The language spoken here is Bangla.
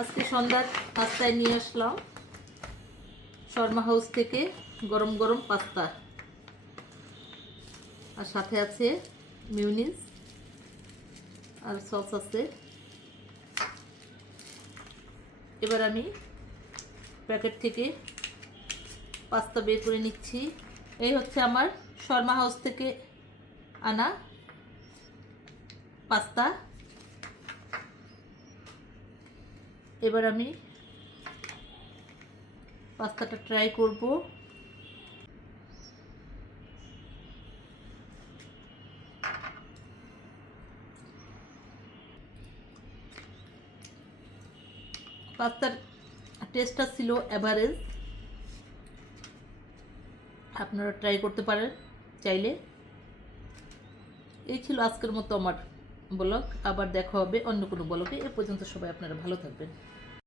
আজকে সন্ধ্যার পাস্তায় নিয়ে আসলাম শর্মা হাউস থেকে গরম গরম পাস্তা, আর সাথে আছে মিউনিস আর সস আছে। এবার আমি প্যাকেট থেকে পাস্তা বের করে নিচ্ছি। এই হচ্ছে আমার শর্মা হাউস থেকে আনা পাস্তা। এবার আমি পাস্তাটা ট্রাই করব। পাস্তার টেস্টটা ছিল এভারেজ, আপনারা ট্রাই করতে পারেন চাইলে। এই ছিল আজকের মতো আমার ব্লগ। আবার দেখা হবে অন্য কোনো ব্লগে। এ পর্যন্ত সবাই আপনারা ভালো থাকবেন।